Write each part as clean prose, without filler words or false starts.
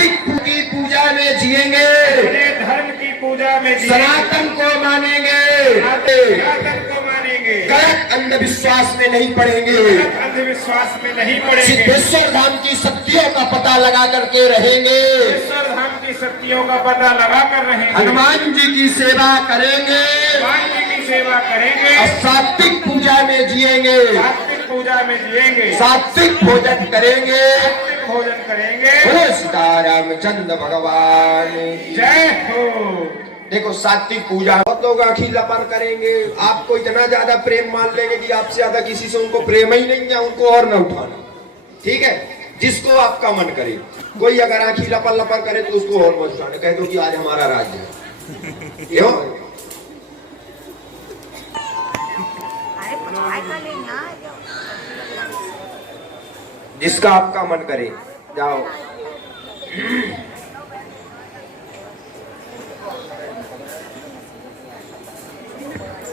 सात्विक की पूजा में जिएंगे, धर्म की पूजा में सनातन को मानेंगे, सनातन को मानेंगे, गलत अंधविश्वास में नहीं पड़ेंगे, अंधविश्वास में नहीं पड़ेंगे, सिद्धेश्वर धाम की शक्तियों का पता लगा करके रहेंगे, सिद्धेश्वर धाम की शक्तियों का पता लगा कर रहेंगे, हनुमान जी की सेवा करेंगे, हनुमान जी की सेवा करेंगे, और सात्विक पूजा में जिएंगे, सात्विक पूजा में जिएंगे, सात्विक भोजन करेंगे, सात्विक भोजन करेंगे। बोलो सीतारामचंद्र भगवान जय हो। देखो सात्विक पूजा, बहुत लोग आँखी लपर करेंगे, आपको इतना ज्यादा प्रेम मान लेंगे कि आपसे ज्यादा किसी से उनको प्रेम ही नहीं है, उनको और न उठाना। ठीक है, जिसको आपका मन करे, कोई अगर आँखी लपर लपर करे तो उसको और मत उठाना, कह दो कि आज हमारा राज्य है। क्यों? जिसका आपका मन करे जाओ।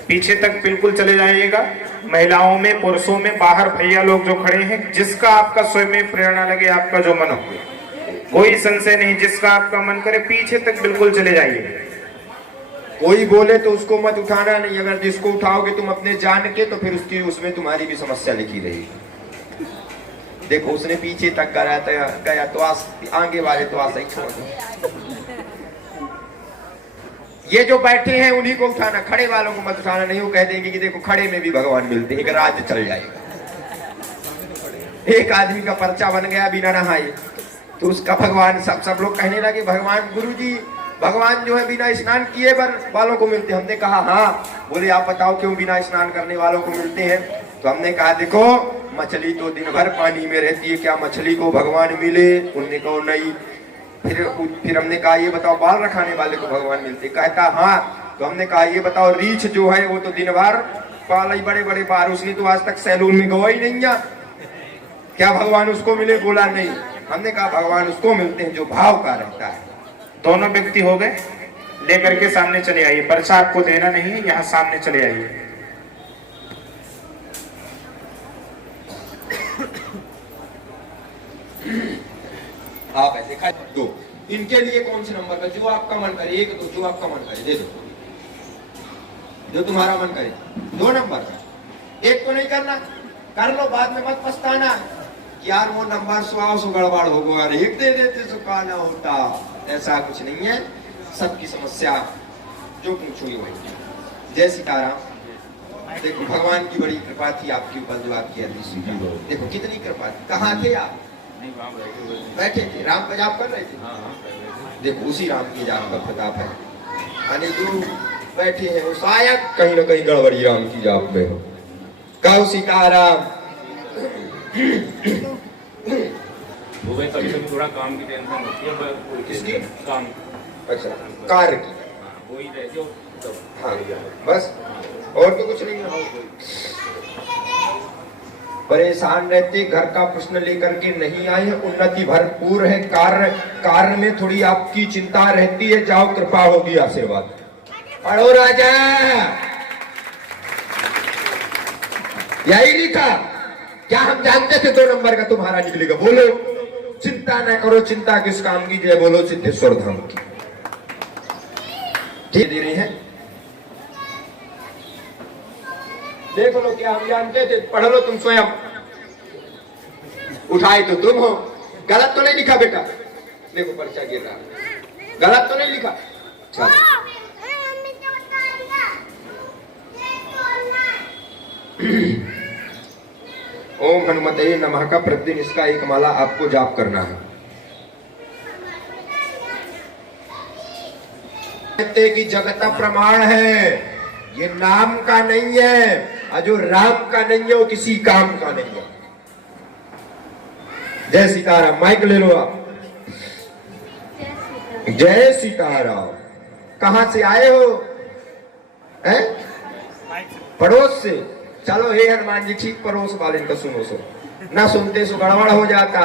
पीछे तक बिल्कुल चले जाइएगा। महिलाओं में, पुरुषों में, बाहर भैया लोग जो खड़े हैं, जिसका आपका स्वयं में प्रेरणा लगे, आपका जो मन हो, कोई संशय नहीं, जिसका आपका मन करे पीछे तक बिल्कुल चले जाइए। कोई बोले तो उसको मत उठाना नहीं, अगर जिसको उठाओगे तुम अपने जान के तो फिर उसकी उसमें तुम्हारी भी समस्या लिखी रहेगी। देखो उसने पीछे तक गया तो आगे वाले तो आशा ही छोड़ दो। ये जो बैठे हैं उन्हीं को उठाना, खड़े वालों को मत उठाना, नहीं वो कह देंगे कि देखो खड़े में भी भगवान मिलते हैं, एक राज्य चल जाएगा। एक आदमी का पर्चा बन गया बिना नहाए तो उसका भगवान, सब लोग कहने लगे भगवान गुरुजी भगवान जो है बिना स्नान किए वालों को मिलते हैं। हमने कहा हाँ, बोले आप बताओ क्यों बिना स्नान करने वालों को मिलते हैं? तो हमने कहा देखो मछली तो दिन भर पानी में रहती है, क्या मछली को भगवान मिले? उनने कहा नहीं। फिर हमने कहा ये बताओ बाल रखाने वाले को भगवान मिलते? कहता हाँ। तो हमने कहा ये बताओ रीछ जो है वो तो दिन भर पाल बड़े बड़े बार, उसने तो आज तक सैलून में गवा ही नहीं, क्या भगवान उसको मिले? बोला नहीं। हमने कहा भगवान उसको मिलते हैं जो भाव का रहता है। दोनों व्यक्ति हो गए, लेकर के सामने चले आइए। पर्चा आपको देना नहीं है, यहाँ सामने चले आइए। आप ऐसे खा दो। इनके लिए कौन से नंबर का जो आपका मन करे, एक दो, जो आपका मन करे दे दो, जो तुम्हारा मन करे। 2 नंबर का, एक को नहीं करना, कर लो बाद में मत पछताना कि यार वो नंबर 100 गड़बड़ हो गया, एक दे देते तो काना होता। ऐसा कुछ नहीं है, सबकी समस्या जो पूछोगी वही। जय सीताराम। देखो भगवान की बड़ी कृपा थी आपके ऊपर जो आपकी अर्जी। देखो कितनी कृपा थी। कहाँ थे आप? बैठे थे, राम का जाप कर रहे थे। देखो उसी राम के जाप का प्रताप है। यानी जो बैठे हैं वो शायद कहीं ना कहीं गड़बड़ी राम की जाप में हो। कहो सीताराम। कभी कभी थोड़ा काम की टेंशन होती है। किसकी? काम। अच्छा, कार्य की। वही रहती है। हाँ बस, और तो कुछ नहीं है। परेशान रहते, घर का प्रश्न लेकर के नहीं आए, उन्नति भरपूर है, कार्य में थोड़ी आपकी चिंता रहती है। जाओ कृपा होगी, आशीर्वाद। पढ़ो राजा, यही लिखा। क्या हम जानते थे 2 नंबर का तुम्हारा निकलेगा? बोलो चिंता न करो, चिंता किस काम की, जय बोलो सिद्धेश्वर धाम की। ठीक दे रही है। देखो लो, क्या हम जानते थे? पढ़ लो तुम स्वयं। उठाए तो तुम हो। गलत तो नहीं लिखा बेटा? देखो पर्चा गिर रहा, गलत तो नहीं लिखा? चलो ओम हनुमते नमः का प्रतिदिन इसका 1 माला आपको जाप करना है। कहते कि जगत प्रमाण है, ये नाम का नहीं है, और जो राम का नहीं है वो किसी काम का नहीं है। जय सीताराम। माइक ले लो आप। जय सीताराम। कहां से आए हो? हैं? पड़ोस से। चलो हे हनुमान जी, ठीक पड़ोस वाले का सुनो सो, ना सुनते सो गड़बड़ हो जाता।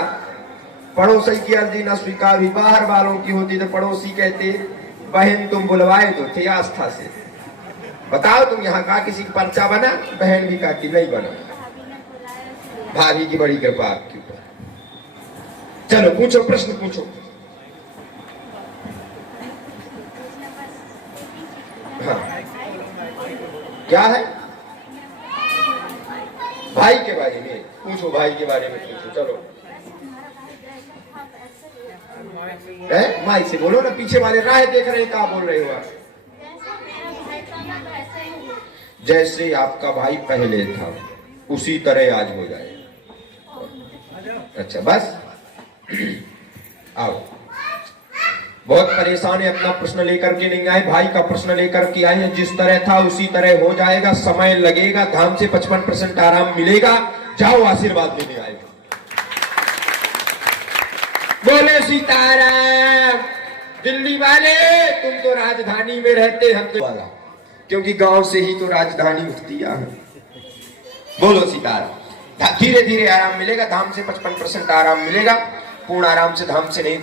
पड़ोसी की अर्जी ना स्वीकार हुई, बाहर वालों की होती तो पड़ोसी कहते बहन तुम बुलवाए तो थे आस्था से। बताओ तुम यहाँ का किसी का पर्चा बना? बहन भी कहती नहीं बना। भाभी की बड़ी कृपा आपके ऊपर। चलो पूछो, प्रश्न पूछो। क्या है? भाई के बारे में पूछो, भाई के बारे में पूछो। चलो माइक से बोलो ना, पीछे वाले राह देख रहे हैं, क्या बोल रहे हो आप? जैसे आपका भाई पहले था उसी तरह आज हो जाए। अच्छा बस आओ। बहुत परेशान है, अपना प्रश्न लेकर के नहीं आए, भाई का प्रश्न लेकर के आए हैं। जिस तरह था उसी तरह हो जाएगा, समय लगेगा, धाम से 55% आराम मिलेगा। जाओ आशीर्वाद लेने आए। बोले सीताराम। दिल्ली वाले तुम तो राजधानी में रहते, हम तो वाला, क्योंकि गांव से ही तो राजधानी उठती है। बोलो सीताराम। धीरे धीरे आराम मिलेगा, धाम से 55% आराम मिलेगा। पूर्ण आराम से धाम से नहीं,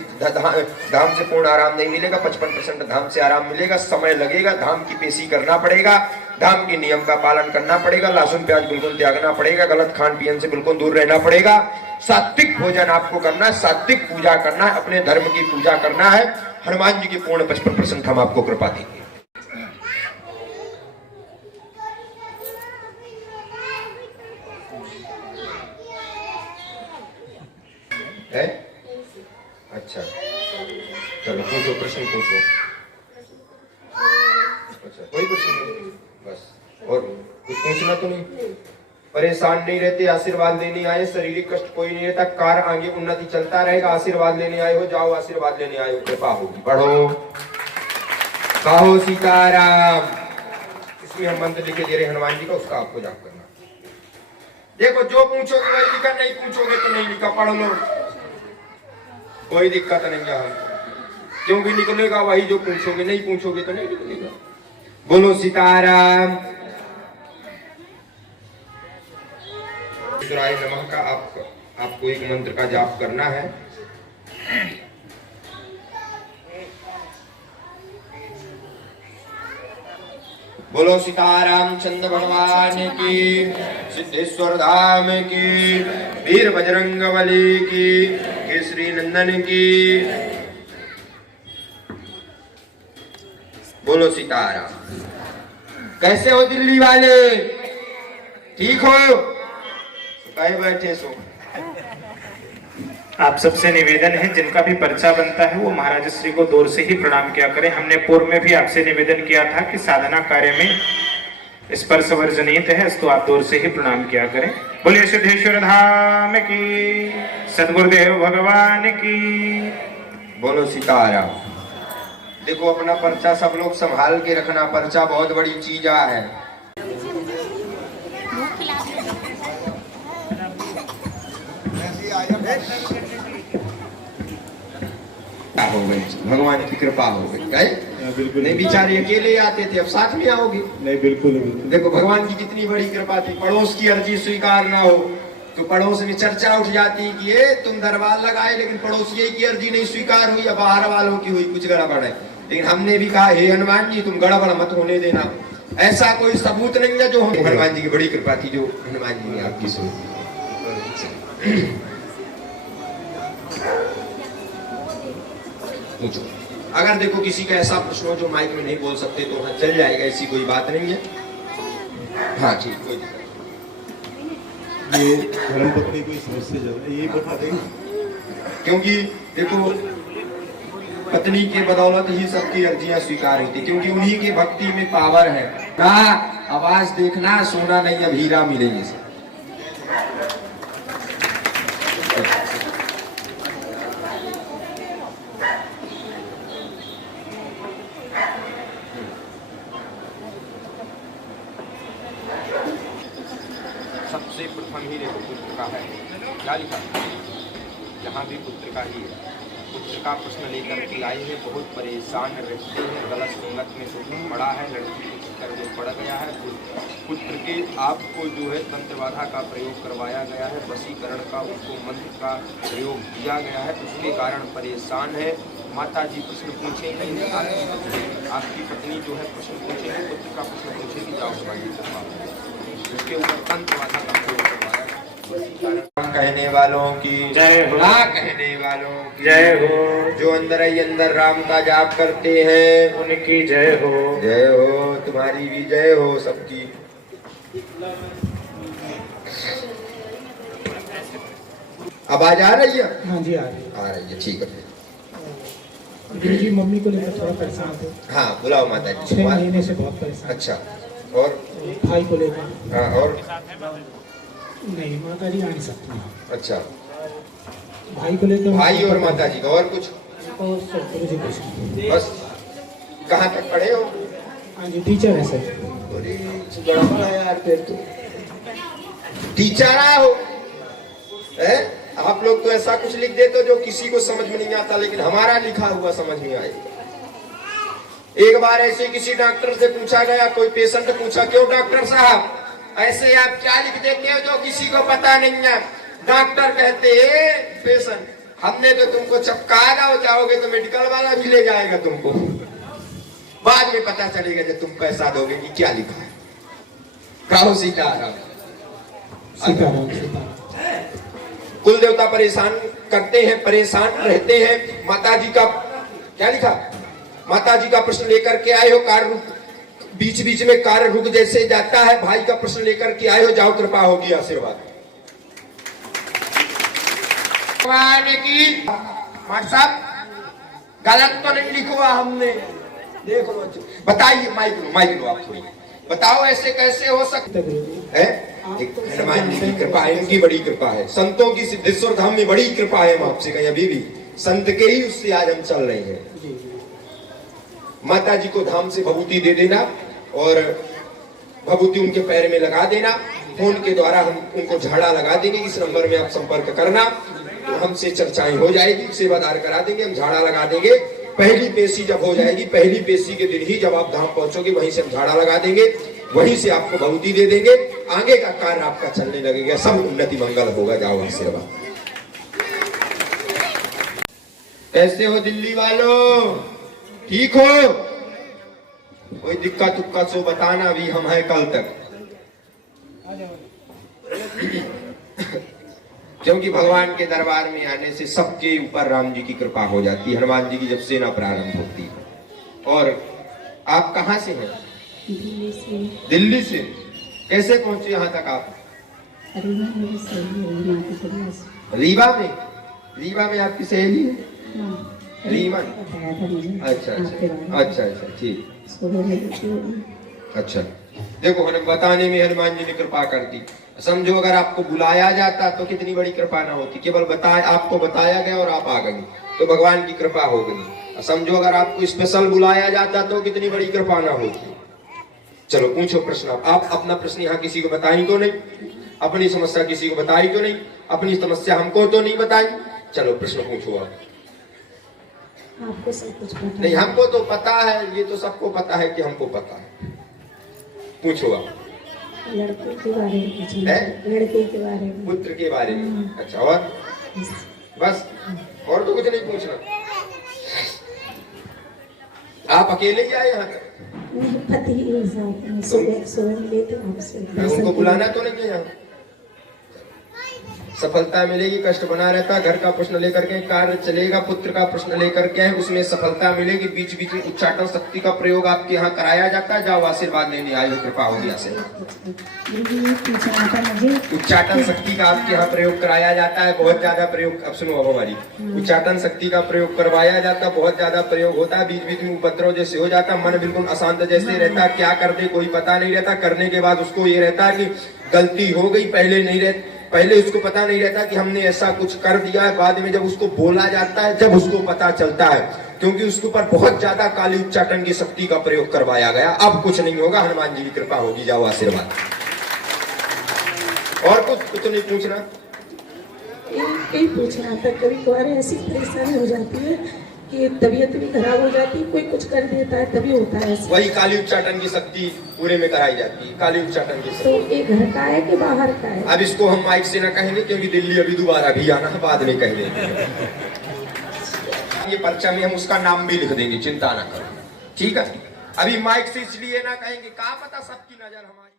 धाम से पूर्ण आराम नहीं मिलेगा। 55% धाम से आराम मिलेगा, समय लगेगा, धाम की पेशी करना पड़ेगा, धाम के नियम का पालन करना पड़ेगा, लहसुन प्याज बिल्कुल त्यागना पड़ेगा, गलत खान पीन से बिल्कुल दूर रहना पड़ेगा, सात्विक भोजन आपको करना है, सात्विक पूजा करना है, अपने धर्म की पूजा करना है। हनुमान जी की पूर्ण 55% हम आपको कृपा देंगे। है? अच्छा चलो पूछो, प्रश्न पूछो। अच्छा कोई प्रश्न नहीं, बस और कुछ पूछना तो नहीं? परेशान नहीं रहते, आशीर्वाद लेने आए, शारीरिक कष्ट कोई नहीं रहता, कार्य आगे उन्नति चलता रहेगा। आशीर्वाद लेने आए हो, जाओ आशीर्वाद लेने आए हो, कृपा होगी। पढ़ो, कहो सीताराम। इसमें हम मंत्र लिखे दे रहे हनुमान जी का, उसका आपको जाप करना। देखो जो पूछोगे वही लिखा, नहीं पूछोगे तो नहीं लिखा, पढ़ लो, कोई दिक्कत नहीं है। क्योंकि निकलेगा वही जो पूछोगे, नहीं पूछोगे तो नहीं निकलेगा। बोलो सीताराम। ईश्वराय नमः का आपको एक मंत्र का जाप करना है। बोलो सीताराम चंद्र भगवान की, सिद्धेश्वर धाम की, वीर बजरंग बली की, केसरी नंदन की। बोलो सीताराम। कैसे हो दिल्ली वाले? ठीक हो? कहीं बैठे सो। आप सबसे निवेदन है, जिनका भी पर्चा बनता है वो महाराज श्री को दूर से ही प्रणाम किया करें। हमने पूर्व में भी आपसे निवेदन किया था कि साधना कार्य में स्पर्श वर्जनीत है, तो आप दूर से ही प्रणाम किया करें। बोलिए सिद्धेश्वर धाम की, सदगुरुदेव भगवान की। बोलो सीताराम। देखो अपना पर्चा सब लोग संभाल के रखना, पर्चा बहुत बड़ी चीज है। हो गई, भगवान की कृपा हो गई। बिल्कुल नहीं, बेचारे अकेले आते थे, अब साथ में आओगे। नहीं बिल्कुल। देखो भगवान की कितनी बड़ी कृपा थी। पड़ोस की अर्जी स्वीकार ना हो तो पड़ोस में चर्चा उठ जाती कि ये तुम दरबार लगाए लेकिन पड़ोसियों की अर्जी नहीं स्वीकार हुई या बाहर वालों की हुई, कुछ गड़बड़ है। लेकिन हमने भी कहा हे हनुमान जी तुम गड़बड़ मत होने देना। ऐसा कोई सबूत नहीं है जो हम, हनुमान जी की बड़ी कृपा थी जो हनुमान जी ने आपकी सुनी। पूछो। अगर देखो किसी का ऐसा प्रश्न हो जो माइक में नहीं बोल सकते तो हाँ चल जाएगा, ऐसी कोई बात नहीं है। हाँ ठीक, कोई ये धर्म पत्नी कोई समस्या चल रही है, ये बता देंगे। क्योंकि देखो पत्नी के बदौलत ही सबकी अर्जियां स्वीकार होती, क्योंकि उन्हीं के भक्ति में पावर है ना। आवाज देखना, सोना नहीं अब हीरा मिलेंगे से। सबसे प्रथम ही देखो पुत्र का है, क्या लिखा? यहाँ भी पुत्र का ही है। पुत्र का प्रश्न लेकर के आए हैं, बहुत परेशान रहते हैं, गलत संगत में तो पड़ा है, लड़की के चक्कर में पड़ गया है। पुत्र के आपको जो है तंत्र बाधा का प्रयोग करवाया गया है, वशीकरण का उसको मंत्र का प्रयोग किया गया है, उसके कारण परेशान है। माता जी प्रश्न पूछेंगे, आपकी पत्नी जो है प्रश्न पूछेंगे, पुत्र का प्रश्न पूछेगी, जाओ उसके ऊपर तंत्र बाधा का प्रयोग करवाया। कहने वालों की जय हो, ना कहने वालों की जय हो, जो अंदर ही अंदर राम का जाप करते हैं उनकी जय हो। जय हो, तुम्हारी भी जय हो, सबकी। आवाज आ रही है? हाँ जी आ रही आ रही है, ठीक है। है। गुरु जी मम्मी को लेकर थोड़ा परेशान थे, हाँ बुलाओ माता जी 6 को। महीने से बहुत परेशान। अच्छा, और भाई को लेकर हाँ, और नहीं, माता जी आ नहीं सकती हैं। अच्छा, भाई को लेकर भाई और माता जी का, और कुछ? और सर गुरु जी कुछ नहीं। बस? कहाँ तक पढ़े हो? हाँ जी टीचर है सर। बड़ा बड़ा यार, फिर तो टीचर हो है? आप लोग तो ऐसा कुछ लिख देते हो जो किसी को समझ में नहीं आता, लेकिन हमारा लिखा हुआ समझ में आएगा। एक बार ऐसे किसी डॉक्टर से पूछा गया, कोई पेशेंट पूछा, क्यों डॉक्टर साहब ऐसे आप क्या लिख देते हो जो किसी को पता नहीं है? डॉक्टर कहते पेशेंट, हमने तो तुमको चपकाएगा, हो जाओगे तो मेडिकल वाला भी ले जाएगा तुमको, बाद में पता चलेगा जब तुम पैसा दोगे कि क्या लिखा है। कहो सीताराम। सीताराम सीताराम। कुल देवता परेशान करते हैं, परेशान रहते हैं। माता जी का क्या लिखा? माता जी का प्रश्न लेकर के आए हो, कार्य बीच बीच में कार्य रुक जैसे जाता है। भाई का प्रश्न लेकर के आए हो, जाओ कृपा होगी, आशीर्वाद भगवान की। मास्टर साहब गलत तो नहीं लिखवा हमने, देख लो। बताइए, माइक लो आप थोड़ी, बताओ ऐसे कैसे हो सकता है? हनुमान जी की कृपा है, इनकी बड़ी कृपा है, संतों की सिद्धेश्वर धाम में बड़ी कृपा है। हम आपसे कहें अभी भी संत के ही उससे आज हम चल रहे हैं। माता जी को धाम से भभूति दे देना और भभूति उनके पैर में लगा देना। फोन के द्वारा हम उनको झाड़ा लगा देंगे, इस नंबर में आप संपर्क करना, तो हमसे चर्चाएं हो जाएगी, सेवादार करा देंगे, हम झाड़ा लगा देंगे। पहली पेशी जब हो जाएगी, पहली पेशी के दिन ही जब आप धाम पहुंचोगे, वहीं से हम झाड़ा लगा देंगे, वहीं से आपको भभूति दे देंगे। आगे का कार्य आपका चलने लगेगा, सब उन्नति मंगल होगा। जाओ आशीर्वाद। कैसे हो दिल्ली वालों? ठीक हो? कोई दिक्कत उक्कत सो बताना, भी हम हैं कल तक। क्योंकि भगवान के दरबार में आने से सबके ऊपर राम जी की कृपा हो जाती है, हनुमान जी की जब सेना प्रारंभ होती है। और आप कहाँ से हैं? दिल्ली से। दिल्ली से? कैसे पहुंचे यहाँ तक आप? रीवा में? रीवा में आपकी सहेली है? रीवन? अच्छा अच्छा अच्छा अच्छा, ठीक। अच्छा, देखो हम बताने में हनुमान जी ने कृपा कर दी। समझो अगर आपको बुलाया जाता तो कितनी बड़ी कृपा ना होती, केवल आपको बताया गया और आप आ गए तो भगवान की कृपा हो गई। समझो अगर आपको स्पेशल बुलाया जाता तो कितनी बड़ी कृपा ना होती। चलो पूछो प्रश्न। आप अपना प्रश्न यहाँ किसी को बताई तो नहीं, अपनी समस्या किसी को बताई तो नहीं, अपनी समस्या हमको तो नहीं बताई। चलो प्रश्न पूछो आप। आपको सब कुछ पता नहीं, हमको तो पता है, ये तो सबको पता है कि हमको पता है। पूछो आप। लड़के के बारे में पूछना है, लड़के के बारे में, पुत्र के बारे में। अच्छा, और बस? और तो कुछ नहीं पूछना? आप अकेले ही आए यहाँ तक? नहीं, पति ही साथ में सुबह मिले थे आपसे। उनको बुलाना तो नहीं है यहाँ? सफलता मिलेगी, कष्ट बना रहता, घर का प्रश्न लेकर के कार्य चलेगा, पुत्र का प्रश्न लेकर के है, उसमें सफलता मिलेगी। बीच बीच में उच्चाटन शक्ति का प्रयोग आपके यहाँ कराया जाता है। जाओ आशीर्वाद लेने आए हो, कृपा होगी आशीर्वाद। उच्चाटन शक्ति का आपके यहाँ प्रयोग कराया जाता है, बहुत ज्यादा प्रयोग। अब सुनो, अब हमारी उच्चाटन शक्ति का प्रयोग करवाया जाता है, बहुत ज्यादा प्रयोग होता है। बीच बीच में उपद्रव जैसे हो जाता है, मन बिल्कुल अशांत जैसे रहता है, क्या कर दे कोई पता नहीं रहता। करने के बाद उसको ये रहता है कि गलती हो गई, पहले उसको पता नहीं रहता कि हमने ऐसा कुछ कर दिया है। बाद में जब उसको बोला जाता है, जब उसको पता चलता है, क्योंकि उसके ऊपर बहुत ज्यादा काली उच्चाटन की शक्ति का प्रयोग करवाया गया। अब कुछ नहीं होगा, हनुमान जी की कृपा होगी। जाओ आशीर्वाद। और कुछ नहीं पूछना? यही पूछना था। कभी कभार ऐसी परेशानी हो जाती है कि तबीयत भी खराब हो जाती है, कोई कुछ कर देता है तभी होता है। वही काली उच्चाटन की शक्ति पूरे में कराई जाती है, काली उच्चाटन की तो शक्ति। ये घर का है कि बाहर का है? अब इसको हम माइक से ना कहेंगे, क्योंकि दिल्ली अभी दोबारा भी आना है, बाद में कहेंगे। ये पर्चा में हम उसका नाम भी लिख देंगे, चिंता ना करो, ठीक है? अभी माइक से इसलिए ना कहेंगे, कहाँ पता सबकी नजर हमारी